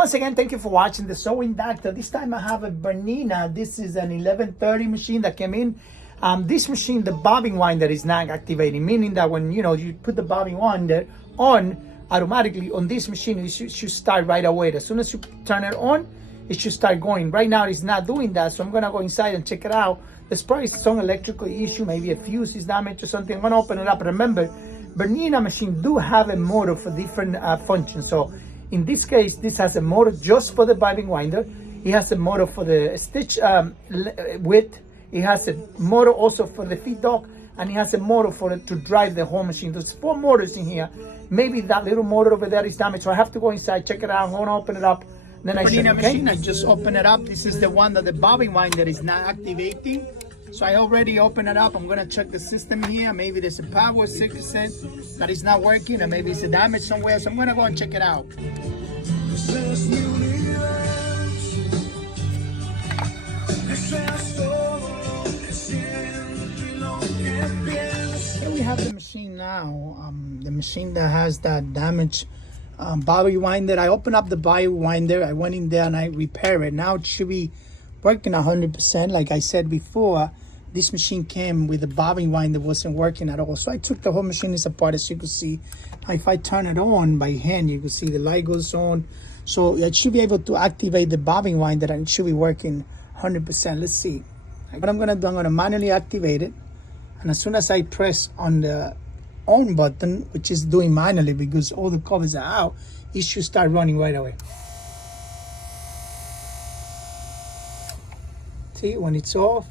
Once again, thank you for watching the sewing doctor. This time I have a Bernina. This is an 1130 machine that came in. This machine, the bobbin winder is not activating, meaning that when you put the bobbin winder on, automatically on this machine, it should start right away. As soon as you turn it on, it should start going. Right now, it's not doing that, so I'm gonna go inside and check it out. There's probably some electrical issue, maybe a fuse is damaged or something. I'm gonna open it up. Remember, Bernina machine do have a motor for different functions. So in this case, this has a motor just for the bobbin winder. It has a motor for the stitch width. It has a motor also for the feed dog, and it has a motor for it to drive the whole machine. There's 4 motors in here. Maybe that little motor over there is damaged, so I have to go inside, check it out. I'm gonna open it up. Then Bernina machine, I just open it up. This is the one that the bobbin winder is not activating. So I already opened it up. I'm gonna check the system here. Maybe there's a power circuit that is not working, or maybe it's a damage somewhere. So I'm gonna go and check it out. Here we have the machine now. The machine that has that damage bobbin winder. I opened up the bobbin winder. I went in there and I repaired it. Now it should be working 100%. Like I said before, this machine came with the bobbin winder wasn't working at all. So I took the whole machine apart, as you can see. If I turn it on by hand, you can see the light goes on. So it should be able to activate the bobbin winder and it should be working 100%. Let's see. What I'm gonna do, I'm gonna manually activate it. And as soon as I press on the on button, which is doing manually because all the covers are out, it should start running right away. See, when it's off,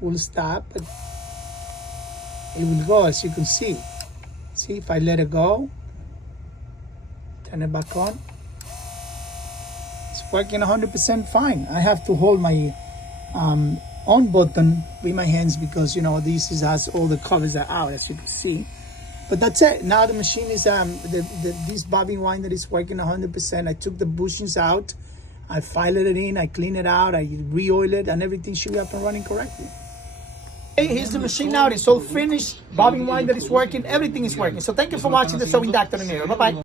will stop, but it will go, as you can see. See, if I let it go, turn it back on, it's working 100% fine. I have to hold my on button with my hands because this has all the covers are out, as you can see. But that's it. Now the machine is this bobbin winder is working 100%. I took the bushings out, I filed it in, I cleaned it out, I re-oiled it, and everything should be up and running correctly. Hey, here's the machine now. It's all finished. Bobbin winder is working. Everything is working. So thank you for watching the Sewing Doctor in here. Bye-bye.